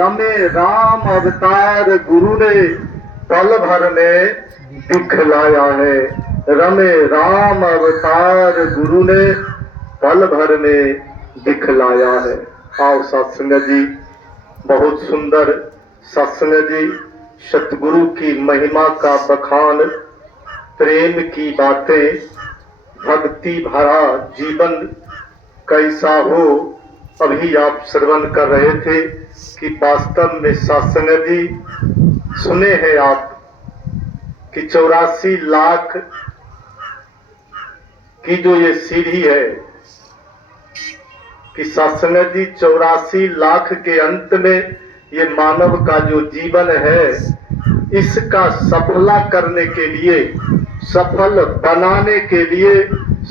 रमे राम अवतार गुरु ने पल भर में दिखलाया है। रमे राम अवतार गुरु ने पल भर में दिखलाया है। आओ सत्संग जी, बहुत सुंदर सत्संग जी, सतगुरु की महिमा का बखान, प्रेम की बातें, भक्ति भरा जीवन कैसा हो, अभी आप श्रवण कर रहे थे कि वास्तव में सत्संग जी सुने हैं आप कि 84 लाख की जो ये सीढ़ी है कि सत्संग जी 84 लाख के अंत में ये मानव का जो जीवन है इसका सफला करने के लिए, सफल बनाने के लिए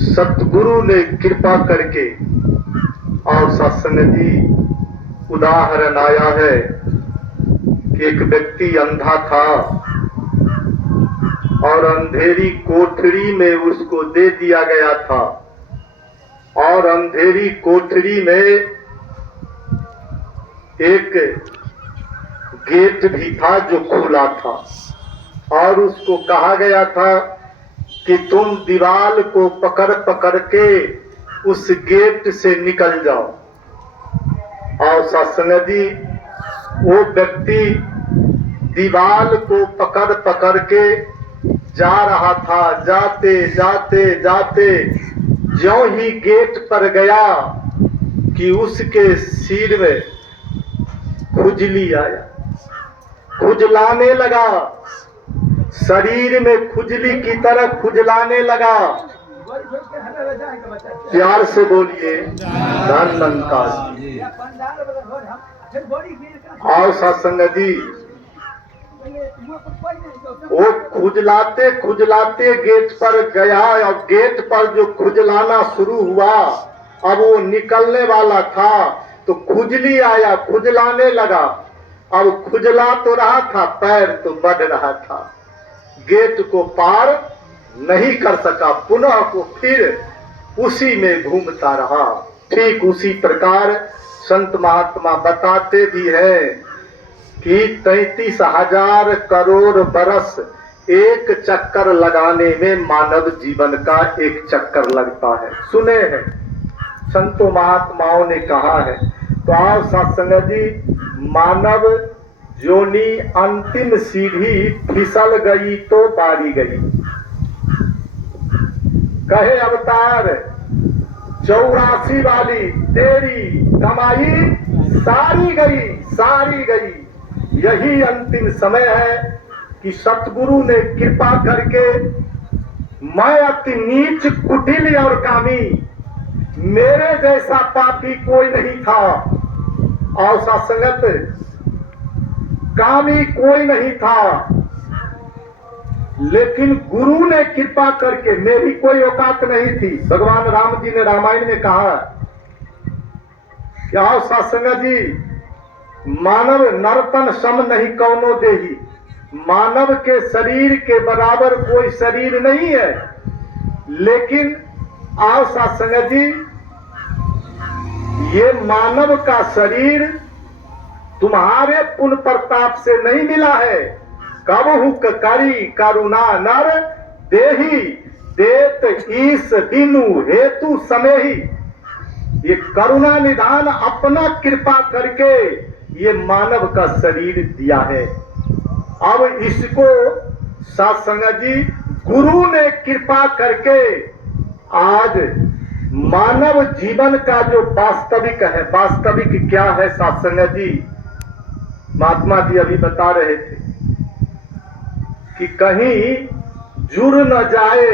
सतगुरु ने कृपा करके, और सत्संग जी उदाहरण आया है कि एक व्यक्ति अंधा था और अंधेरी कोठरी में उसको दे दिया गया था, और अंधेरी कोठरी में एक गेट भी था जो खुला था, और उसको कहा गया था कि तुम दीवार को पकड़ पकड़ के उस गेट से निकल जाओ। और सत्संग जी वो व्यक्ति दीवार को पकड़ पकड़ के जा रहा था, जाते जाते जाते ज्यों ही गेट पर गया कि उसके सिर में खुजली आया, खुजलाने लगा, शरीर में खुजली की तरह खुजलाने लगा। प्यार से बोलिए धन्यवाद। और सत्संग जी वो खुजलाते खुजलाते गेट पर गया, और गेट पर जो खुजलाना शुरू हुआ, अब वो निकलने वाला था तो खुजली आया, खुजलाने लगा। अब खुजला तो रहा था, पैर तो बढ़ रहा था, गेट को पार नहीं कर सका, पुनः वो फिर उसी में घूमता रहा। ठीक उसी प्रकार संत महात्मा बताते भी हैं कि 33,000 करोड़ बरस एक चक्कर लगाने में मानव जीवन का एक चक्कर लगता है। सुने हैं, संतों महात्माओं ने कहा है। तो आप सत्संग जी, मानव जोनी अंतिम सीढ़ी फिसल गई तो बारी गई। कहे अवतार 84 वाली तेरी कमाई सारी गई, सारी गई। यही अंतिम समय है कि सतगुरु ने कृपा करके, मैं अति नीच कुटिल और कामी, मेरे जैसा पापी कोई नहीं था, और सत्संगत कामी कोई नहीं था, लेकिन गुरु ने कृपा करके, मेरी कोई औकात नहीं थी। भगवान राम जी ने रामायण में कहा क्या सत्संग जी, मानव नर्तन सम नहीं कौनो देही, मानव के शरीर के बराबर कोई शरीर नहीं है, लेकिन आओ सत्संग जी, ये मानव का शरीर तुम्हारे पुण्य प्रताप से नहीं मिला है। कबहु करी करुणा नर देही, देत ईस दिनु हेतु समेही। ये करुणा निधान अपना कृपा करके ये मानव का शरीर दिया है। अब इसको सत्संग जी गुरु ने कृपा करके आज मानव जीवन का जो वास्तविक है, वास्तविक क्या है सत्संग जी, महात्मा जी अभी बता रहे थे कि कहीं जुड़ न जाए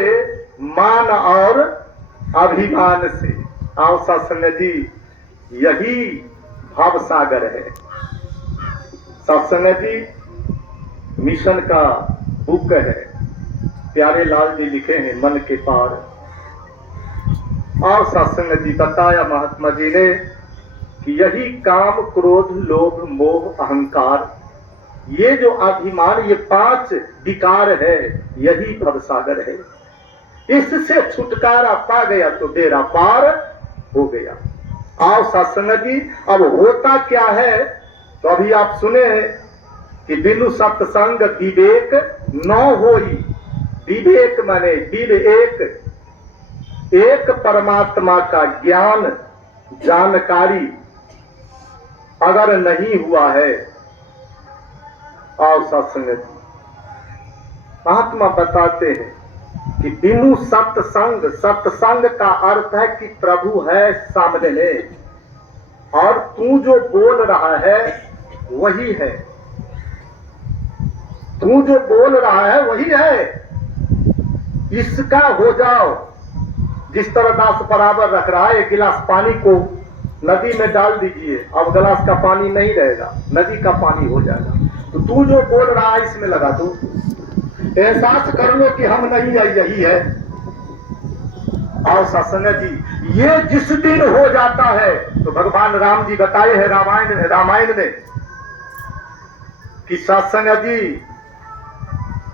मान और अभिमान से। आओ सत्संग जी, यही भाव सागर है। सत्संग जी मिशन का बुक है, प्यारे लाल जी लिखे हैं, मन के पार। और सत्संग जी बताया महात्मा जी ने कि यही काम क्रोध लोभ मोह अहंकार, ये जो अभिमान, ये 5 विकार है, यही भवसागर है। इससे छुटकारा पा गया तो बेड़ा पार हो गया। आओ सत्संग जी, अब होता क्या है तो अभी आप सुने हैं कि बिनु सत्संग विवेक न होई। विवेक माने विवेक, एक परमात्मा का ज्ञान जानकारी अगर नहीं हुआ है और सत्संग, महात्मा बताते हैं कि बिनु सत्संग, सत्संग का अर्थ है कि प्रभु है सामने में और तू जो बोल रहा है वही है, तू जो बोल रहा है वही है, इसका हो जाओ। जिस तरह दास बराबर रख रहा है, एक गिलास पानी को नदी में डाल दीजिए, अब गिलास का पानी नहीं रहेगा, नदी का पानी हो जाएगा। तो तू जो बोल रहा है इसमें लगा दो, एहसास कर लो कि हम नहीं है, यही है। और सत्संग जी, ये जिस दिन हो जाता है, तो भगवान राम जी बताए हैं रामायण में कि सत्संग जी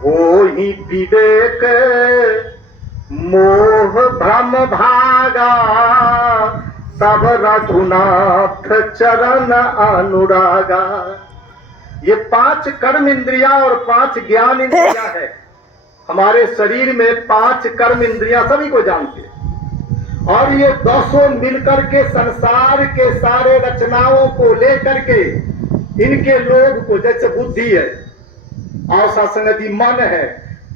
हो ही विवेक मोह भ्रम भागा, तब रघुनाथ चरण अनुरागा। ये 5 कर्म इंद्रिया और 5 ज्ञान इंद्रिया है। हमारे शरीर में 5 कर्म इंद्रिया सभी को जानते हैं, और ये 10 मिलकर के संसार के सारे रचनाओं को लेकर के इनके लोग को, जैसे बुद्धि है और सत्संग मन है,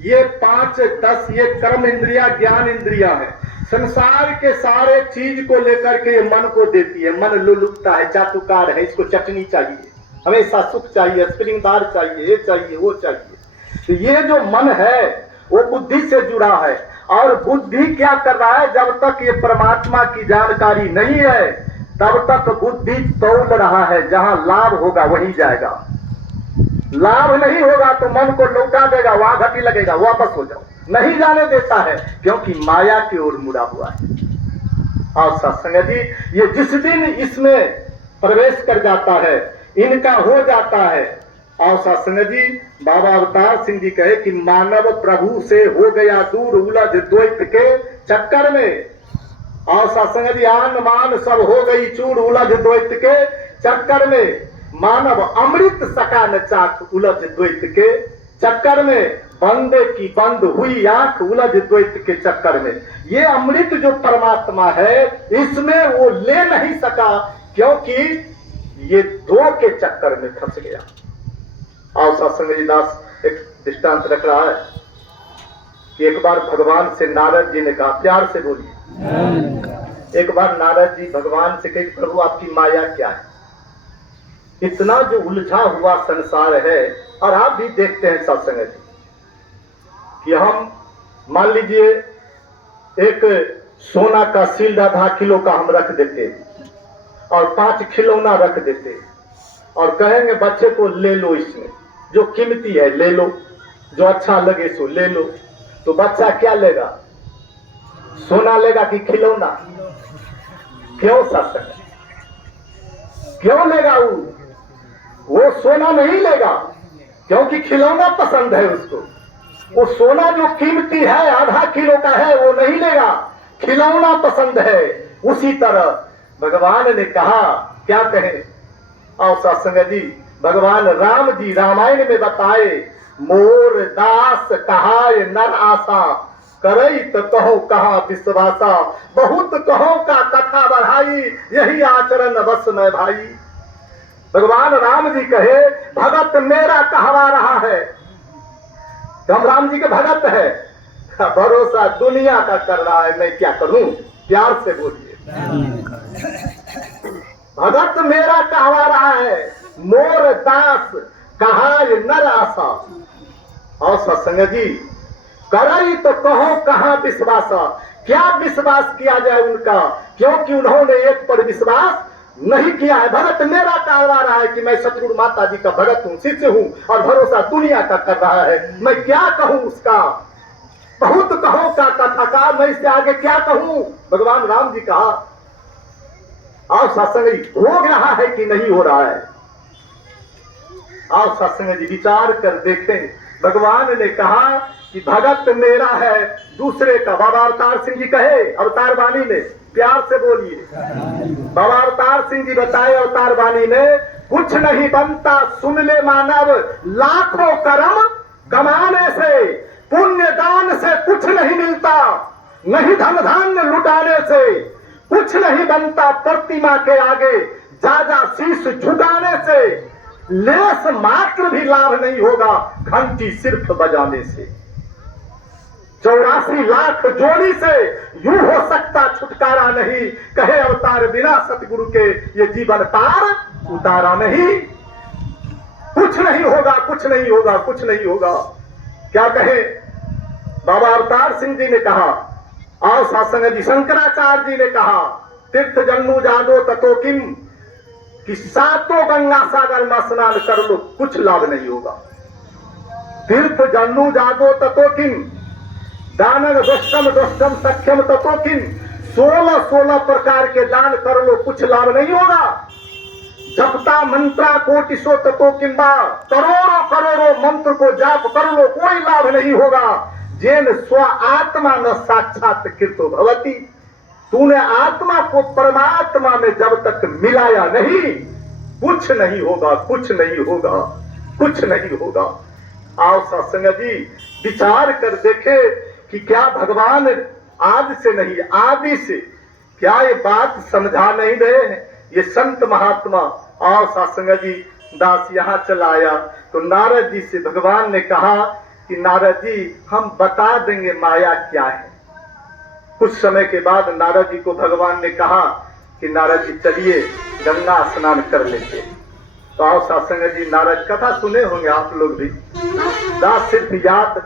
ये 5-10 ये कर्म इंद्रिया ज्ञान इंद्रिया है। संसार के सारे चीज को लेकर के ये मन को देती है। मन लुलुकता है, चाटुकार है, इसको चटनी चाहिए, हमेशा सुख चाहिए, स्प्रिंगदार चाहिए, ये चाहिए वो चाहिए। तो ये जो मन है वो बुद्धि से जुड़ा है, और बुद्धि क्या कर रहा है, जब तक ये परमात्मा की जानकारी नहीं है तब तक बुद्धि तौल रहा है, जहां लाभ होगा वहीं जाएगा, लाभ नहीं होगा तो मन को लौटा देगा, वहां घटी लगेगा, वापस हो जाओ, नहीं जाने देता है, क्योंकि माया की ओर मुड़ा हुआ है। और सत्संग जी, ये जिस दिन इसमें प्रवेश कर जाता है, इनका हो जाता है। और सत्संग जी, बाबा अवतार सिंह जी कहे कि मानव प्रभु से हो गया दूर, उलझ द्वैत के चक्कर में। और सत्संग जी, आन मान सब हो गई चूर, उलझ द्वैत के चक्कर में। मानव अमृत सका न चाख, उलझ द्वैत के चक्कर में। बंदे की बंद हुई आंख, उलझ द्वैत के चक्कर में। ये अमृत जो परमात्मा है, इसमें वो ले नहीं सका, क्योंकि ये 2 के चक्कर में फंस गया। और सत्संग जी दास एक दृष्टांत रख रहा है कि एक बार भगवान से नारद जी ने कहा, प्यार से बोलिए, एक बार नारद जी भगवान से कहे, प्रभु आपकी माया क्या है, इतना जो उलझा हुआ संसार है। और आप भी देखते हैं सत्संग जी कि हम मान लीजिए एक सोना का सील्ड आधा किलो का हम रख देते और 5 खिलौना रख देते और कहेंगे बच्चे को ले लो, इसमें जो कीमती है ले लो, जो अच्छा लगे सो ले लो। तो बच्चा क्या लेगा, सोना लेगा कि खिलौना? क्यों सत्संग, क्यों लेगा? वो सोना नहीं लेगा, क्योंकि खिलौना पसंद है उसको। वो सोना जो कीमती है, आधा किलो का है, वो नहीं लेगा, खिलौना पसंद है। उसी तरह भगवान ने कहा, क्या कहे? और सत्संग जी, भगवान राम जी रामायण में बताए, मोर दास कहाय नर आशा, करई तो कहो कहा विश्वासा, बहुत कहो का कथा बढ़ाई, यही आचरण बस में भाई। भगवान राम जी कहे, भगत मेरा कहवा रहा है, तो हम राम जी के भगत है, भरोसा दुनिया का कर रहा है, मैं क्या करूं? प्यार से बोलिए, भगत मेरा कहवा रहा है, मोर दास कहाय नर आशा। और सत्संग जी, करई तो कहो कहां विश्वासा, क्या विश्वास किया जाए उनका, क्योंकि उन्होंने एक पर विश्वास नहीं किया है। भगत मेरा कहवा रहा है कि मैं सतगुरु माता जी का भगत हूं, शिष्य हूं, और भरोसा दुनिया का कर रहा है, मैं क्या कहूं उसका? बहुत कहो का कथाकार, मैं इससे आगे क्या कहूं? भगवान राम जी कहा। और सत्संग हो रहा है कि नहीं हो रहा है? और सत्संग जी विचार कर देखें, भगवान ने कहा कि भगत मेरा है, दूसरे का। बाबा अवतार सिंह जी कहे, अवतार वाणी ने, प्यार से बोलिए, बाबा अवतार सिंह जी बताए अवतार वाणी ने, कुछ नहीं बनता सुन ले मानव, लाखों कर्म कमाने से, पुण्य दान से कुछ नहीं मिलता, नहीं धन धान्य लुटाने से कुछ नहीं बनता, प्रतिमा के आगे जा शीश झुकाने से लेस मात्र भी लाभ नहीं होगा, घंटी सिर्फ बजाने से। 84 लाख जोड़ी से यूं हो सकता छुटकारा नहीं, कहे अवतार बिना सतगुरु के ये जीवन पार उतारा नहीं। कुछ नहीं होगा, कुछ नहीं होगा, कुछ नहीं होगा। क्या कहे बाबा अवतार सिंह जी ने कहा और सासंग जी शंकराचार्य जी ने कहा, तीर्थ जन्मू जादो ततो किम, कि सातों गंगा सागर में स्नान कर लो कुछ लाभ नहीं होगा। तीर्थ जन्मू जादो ततो किम, दानव दोष्टम दोष्टम सख्यम ततो किम, 16 प्रकार के दान कर लो कुछ लाभ नहीं होगा। जपता मंत्रा कोटिशो ततो किंबा, करोड़ों करोड़ों मंत्र को जाप कर लो कोई लाभ नहीं होगा। जेन स्व आत्मा न साक्षात्कृतो भवति, तूने आत्मा को परमात्मा में जब तक मिलाया नहीं, कुछ नहीं होगा, कुछ नहीं होगा, कुछ नहीं होगा। आओ सत्संग जी विचार कर देखे कि क्या भगवान आदि से नहीं आदि से क्या ये बात समझा नहीं रहे हैं ये संत महात्मा। आओ सत्संग जी दास यहाँ चला आया तो नारद जी से भगवान ने कहा कि नारद जी हम बता देंगे माया क्या है। कुछ समय के बाद नारद जी को भगवान ने कहा कि नारद जी चलिए गंगा स्नान कर लेते। तो आओ सत्संग जी नारद कथा सुने होंगे आप लोग भी, दास सिर्फ याद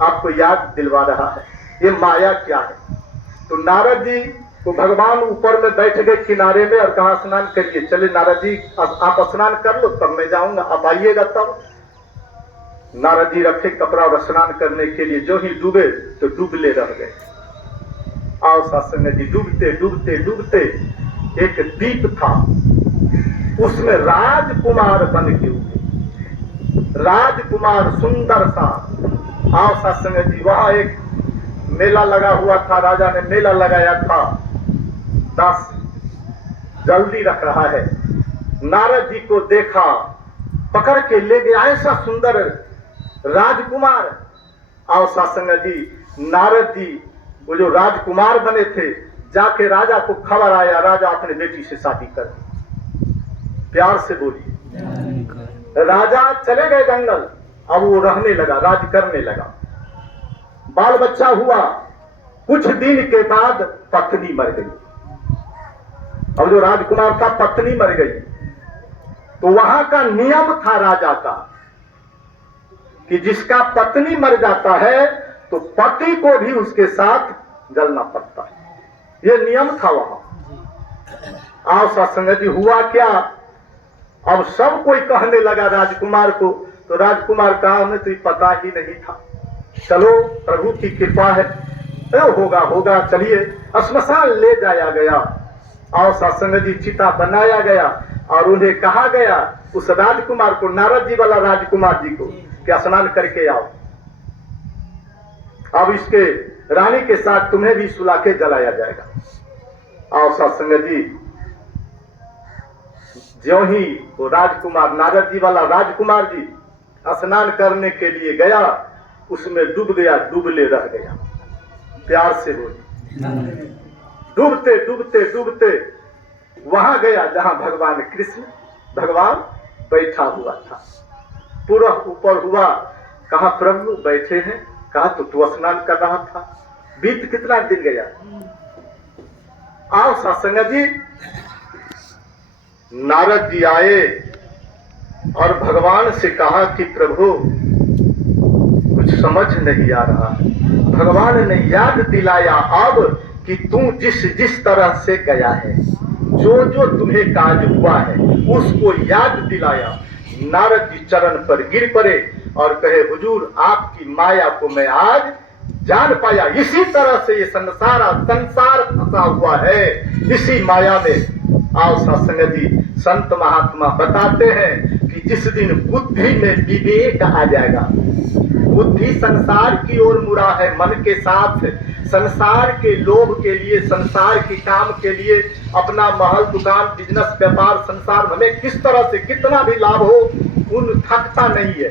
आपको याद दिलवा रहा है ये माया क्या है। तो नारद जी तो भगवान ऊपर में बैठ गए किनारे में और कहा स्नान करिए। चले नारद जी आप स्नान कर लो तब मैं जाऊंगा, आप आइएगा तब। नारद जी रखे कपड़ा और स्नान करने के लिए, जो ही डूबे तो डूबले रह गए। आओ सत्संग जी डूबते डूबते डूबते एक द्वीप था, उसमें राजकुमार बन के उठे, राजकुमार सुंदर सा। आओ सत्संग जी वहां एक मेला लगा हुआ था, राजा ने मेला लगाया था, दास जल्दी रख रहा है। नारद जी को देखा, पकड़ के ले गया ऐसा सुंदर राजकुमार। आओ सत्संग जी नारद जी वो जो राजकुमार बने थे, जाके राजा को खबर आया, राजा अपने बेटी से शादी कर दी। प्यार से बोलिए। राजा चले गए जंगल, अब वो रहने लगा, राज करने लगा, बाल बच्चा हुआ। कुछ दिन के बाद पत्नी मर गई। अब जो राजकुमार था पत्नी मर गई, तो वहां का नियम था राजा का कि जिसका पत्नी मर जाता है तो पति को भी उसके साथ जलना पड़ता है, ये नियम था वहां। आओ सत्संग जी हुआ क्या, अब सब कोई कहने लगा राजकुमार को, तो राजकुमार कहा हमें तो पता ही नहीं था, चलो प्रभु की कृपा है, तो होगा होगा, चलिए श्मशान ले जाया गया। और सत्संग जी चिता बनाया गया और उन्हें कहा गया उस राजकुमार को, नारद जी वाला राजकुमार जी को, कि स्नान करके आओ, अब इसके रानी के साथ तुम्हें भी सुला के जलाया जाएगा। आओ सत्संग जी ज्यों ही वो राजकुमार नारद जी वाला राजकुमार जी स्नान करने के लिए गया, उसमें डूब गया, डूबले रह गया। प्यार से बोली। डूबते डूबते डूबते वहां गया जहां भगवान कृष्ण भगवान बैठा हुआ था। पूरा ऊपर हुआ, कहा प्रभु बैठे हैं, कहा तो तू स्नान कर रहा था, बीत कितना दिन गया। आओ सत्संग जी नारद जी आए और भगवान से कहा कि प्रभु कुछ समझ नहीं आ रहा है। भगवान ने याद दिलाया अब कि तू जिस जिस तरह से गया है, जो जो तुम्हें काज हुआ है उसको याद दिलाया। नारद जी चरण पर गिर पड़े और कहे हुजूर आपकी माया को मैं आज जान पाया, इसी तरह से ये संसार फंसा हुआ है, इसी माया में। आओ सत्संग जी संत महात्मा बताते हैं कि जिस दिन बुद्धि में विवेक आ जाएगा, बुद्धि संसार की ओर मुड़ा है, मन के साथ संसार के लोभ के लिए, संसार के काम के लिए, अपना महल, दुकान, बिजनेस, व्यापार, संसार हमें किस तरह से कितना भी लाभ हो, उन थकता नहीं है।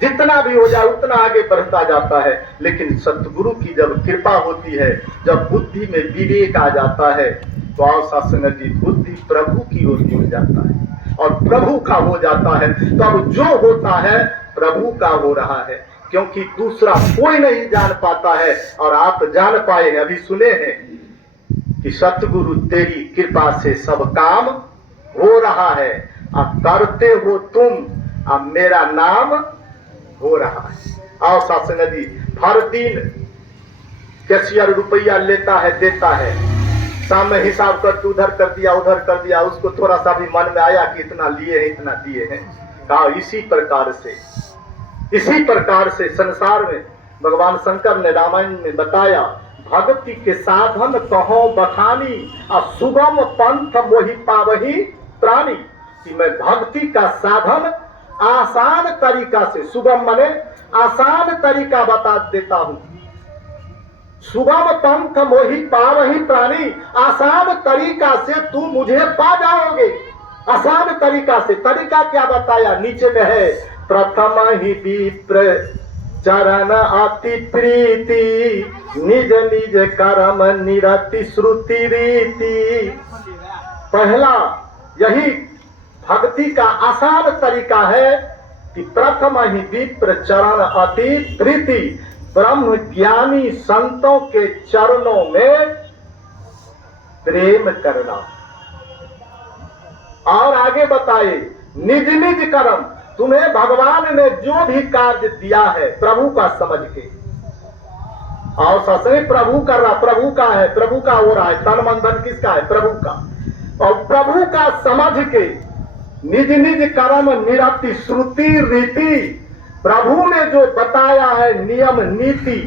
जितना भी हो जाए उतना आगे बढ़ता जाता है। लेकिन सतगुरु की जब कृपा होती है, जब बुद्धि में विवेक आ जाता है, तो आओ सत्संग जी, बुद्धि प्रभु की ओर मुड़ जाता है और प्रभु का हो जाता है। तो अब जो होता है प्रभु का हो रहा है, क्योंकि दूसरा कोई नहीं जान पाता है और आप जान पाए हैं। अभी सुने हैं कि सतगुरु तेरी कृपा से सब काम हो रहा है, अब करते हो तुम, अब मेरा नाम हो रहा है। आओ सत्संग जी, हर दिन कैशियर रुपया लेता है, देता है, शाम में हिसाब करके उधर कर दिया, उधर कर दिया, उसको थोड़ा सा भी मन में आया कि इतना लिए हैं, इतना दिए हैं। कहा इसी प्रकार से संसार में भगवान शंकर ने रामायण में बताया, भक्ति के साधन कहो बखानी, सुगम पंथ मोहि पावही प्राणी, कि मैं भक्ति का साधन आसान तरीका से, सुगम माने आसान तरीका बता देता हूं। सुगम पंथ मोहि पावही प्राणी, आसान तरीका से तू मुझे पा जाओगे। आसान तरीका से, तरीका क्या बताया, नीचे में है, प्रथम ही विप्र चरण अति प्रीति, निज निज कर्म निरति श्रुति रीति। पहला यही भक्ति का आसान तरीका है कि प्रथम ही विप्र चरण अति प्रीति, ब्रह्म ज्ञानी संतों के चरणों में प्रेम करना। और आगे बताए, निज निज कर्म, तुम्हें भगवान ने जो भी कार्य दिया है प्रभु का समझ के, और ससुर प्रभु कर रहा, प्रभु का है, प्रभु का हो रहा है, तन मन धन किसका है, प्रभु का, और प्रभु का समझ के निज निज कर्म निरति श्रुति रीति, प्रभु ने जो बताया है नियम नीति,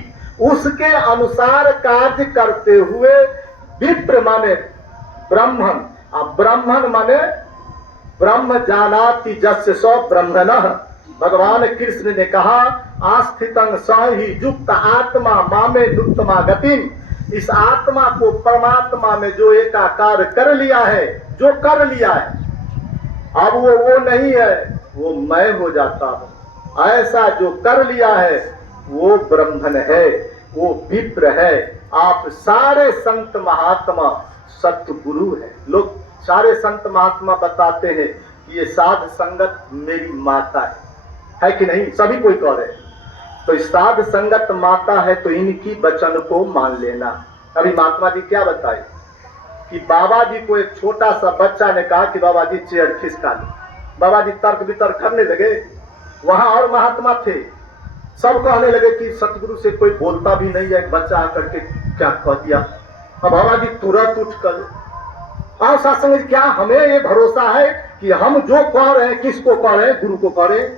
उसके अनुसार कार्य करते हुए विप्र माने ब्राह्मण, अब ब्राह्मण माने ब्रह्म जानाति जस्य सो ब्रह्मणः। भगवान कृष्ण ने कहा, आस्थितं सहि युक्त आत्मा मामे नुत्तमा गतिम, इस आत्मा को परमात्मा में जो एकाकार कर लिया है, जो कर लिया है, अब वो नहीं है, वो मैं हो जाता हूं। ऐसा जो कर लिया है वो ब्रह्मन है, वो विप्र है। आप सारे संत महात्मा सतगुरु है। लोग सारे संत महात्मा बताते हैं कि ये साध संगत मेरी माता है कि नहीं, सभी कोई कह रहे हैं। तो साध संगत माता है तो इनकी वचन को मान लेना। अभी महात्मा जी क्या बताए कि बाबा जी को एक छोटा सा बच्चा ने कहा कि बाबा जी चेयर खिसका लो, बाबा जी तर्क वितर्क करने लगे। वहां और महात्मा थे, सब कहने लगे कि सतगुरु से कोई बोलता भी नहीं है, बच्चा आकर के क्या कह दिया। अब बाबा जी तुरंत उठकर, और सत्संग क्या हमें ये भरोसा है कि हम जो कह रहे हैं किसको कह रहे हैं, गुरु को कह रहे हैं।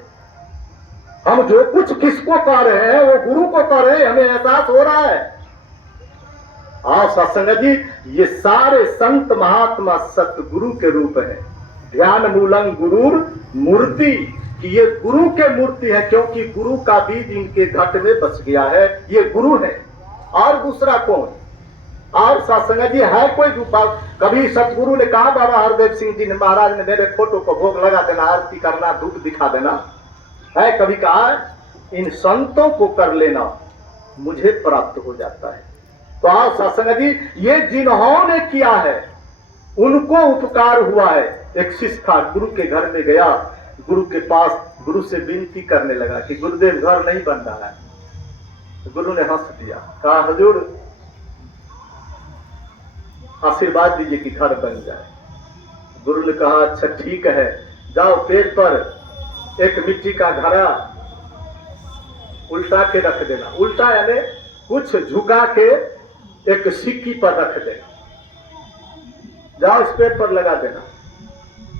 हम जो कुछ किसको कह रहे हैं वो गुरु को कह रहे हैं, हमें एहसास हो रहा है। और सत्संग जी, ये सारे संत महात्मा सतगुरु के रूप है। ध्यान मूलंग गुरुर मूर्ति, कि ये गुरु के मूर्ति है, क्योंकि गुरु का बीज इनके घट में बस गया है, ये गुरु है। और दूसरा कौन? और सत्संग जी है कोई रूपा? कभी सतगुरु ने कहा, बाबा हरदेव सिंह जी ने, महाराज ने, मेरे फोटो को भोग लगा देना, आरती करना, धूप दिखा देना, है कभी कहा? इन संतों को कर लेना मुझे प्राप्त हो जाता है। तो आओ सत्संग जी, ये जिन्होंने किया है उनको उपकार हुआ है। एक शिष्य था, गुरु के घर में गया, गुरु के पास गुरु से विनती करने लगा कि गुरुदेव घर नहीं बन रहा है। तो गुरु ने हंस दिया, कहा हुजूर आशीर्वाद दीजिए कि घर बन जाए। गुरु ने कहा अच्छा ठीक है, जाओ पेड़ पर एक मिट्टी का घड़ा उल्टा के रख देना, उल्टा यानी कुछ झुका के एक सिक्की पर रख देना, जाओ इस पेड़ पर लगा देना।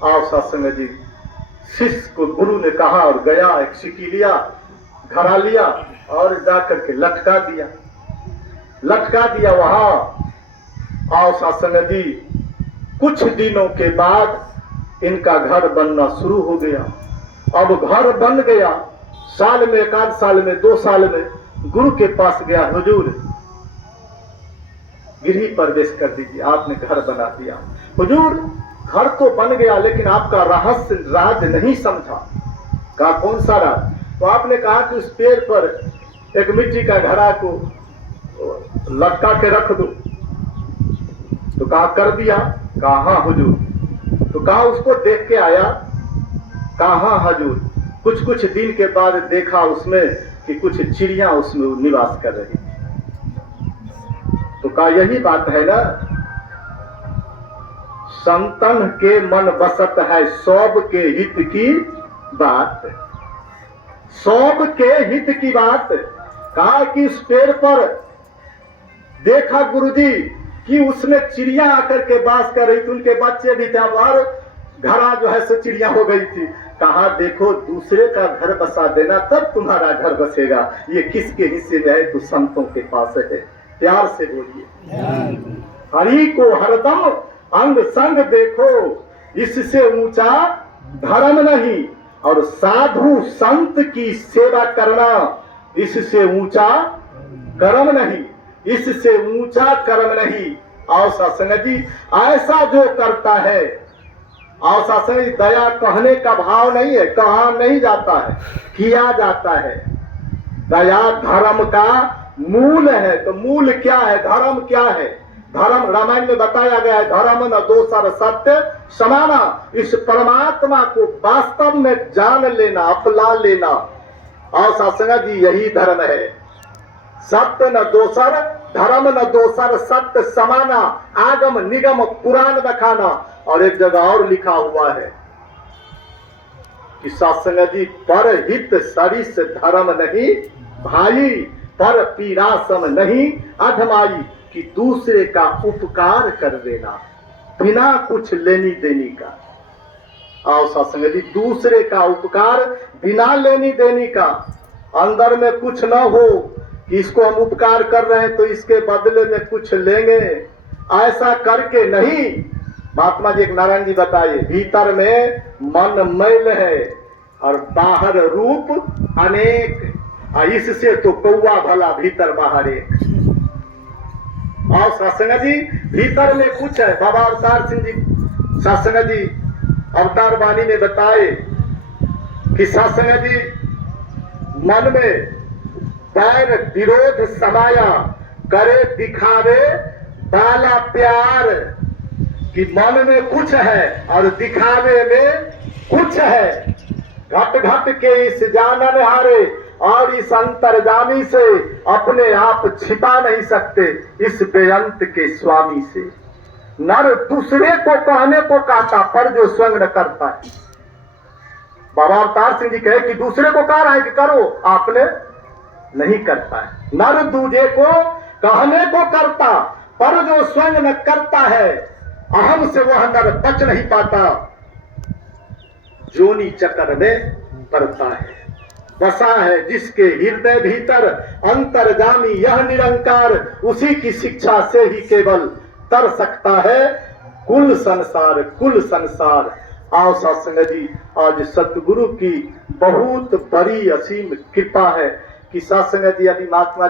आओ सत्संग जी, शिष्य को गुरु ने कहा और गया, एक सिक्की लिया, घड़ा लिया और जाकर के लटका दिया वहां। आओ सत्संग जी, कुछ दिनों के बाद इनका घर बनना शुरू हो गया। अब घर बन गया, साल में, एक आध साल में, 2 साल में गुरु के पास गया, हुजूर गृह प्रवेश कर दीजिए, आपने घर बना दिया। हुजूर घर तो बन गया लेकिन आपका रहस्य राज नहीं समझा। कहा कौन सा राज? तो आपने कहा कि उस पेड़ पर एक मिट्टी का घड़ा को लटका के रख दो। तो कहा कर दिया। कहा हाँ हुजूर। तो कहा उसको देख के आया। कहा हाँ हुजूर। कुछ कुछ दिन के बाद देखा उसमें कि कुछ चिड़िया उसमें निवास कर रही थी। तो कहा यही बात है ना, संतन के मन बसत है, सब के हित की बात, सब के हित की बात। कहा कि इस पेड़ पर देखा गुरुजी कि उसमें चिड़िया आकर के बास कर रही थी, उनके बच्चे भी थे, और घड़ा जो है सो चिड़िया हो गई थी। कहा देखो दूसरे का घर बसा देना तब तुम्हारा घर बसेगा, ये किसके हिस्से में है? तो संतों के पास है। प्यार से बोलिए, हरि को हरदम अंग संग देखो, इससे ऊंचा धर्म नहीं, और साधु संत की सेवा करना इससे ऊंचा कर्म नहीं, इससे ऊंचा कर्म नहीं। और शासन जी ऐसा जो करता है, और शासन जी दया कहने का भाव नहीं है, कहा नहीं जाता है, किया जाता है। दया धर्म का मूल है। तो मूल क्या है? धर्म क्या है? धर्म रामायण में बताया गया है, धर्म न दोसर सत्य समाना। इस परमात्मा को वास्तव में जान लेना, अपना लेना। और शासन जी यही धर्म है। सत्य न दोसर, धर्म न दोसर, सत्य समाना, आगम निगम पुराण बखाना। और एक जगह और लिखा हुआ है कि शासन जी पर हित सरिस धर्म नहीं भाई, पर पीरासम नहीं अधमाई, कि दूसरे का उपकार कर देना बिना कुछ लेनी देनी का। आओ शासन जी दूसरे का उपकार बिना लेनी देनी का, अंदर में कुछ न हो कि इसको हम उपकार कर रहे हैं तो इसके बदले में कुछ लेंगे, ऐसा करके नहीं। महात्मा जी एक नारायण जी बताइए, भीतर में मन मैल है और बाहर रूप अनेक, इससे तो कौवा भला भीतर बाहर एक। और शासन जी भीतर में कुछ है। बाबा अवतार सिंह जी शासन जी अवतार वाणी में बताए कि शासन जी मन में बैर विरोध समाया, करे दिखावे बाला प्यार, कि मन में कुछ है और दिखावे में कुछ है। घट घट के इस जानन हारे, और इस अंतर्जामी से अपने आप छिपा नहीं सकते, इस बेअंत के स्वामी से। नर दूसरे को कहने को कहता, पर जो स्वयं न करता है। बाबा अवतार सिंह जी कहे कि दूसरे को कह रहा है कि करो, आपने नहीं करता है। नर दूजे को कहने को करता, पर जो स्वयं न करता है, अहम से वह नर बच नहीं पाता, जोनी चक्कर में पड़ता है। बसा है जिसके हृदय भीतर अंतर्जामी यह निरंकार, उसी की शिक्षा से ही केवल तर सकता है कुल संसार, कुल संसार। आओ सत्संग जी, आज सतगुरु की बहुत बड़ी असीम कृपा है कि सत्संग जी अभी महात्मा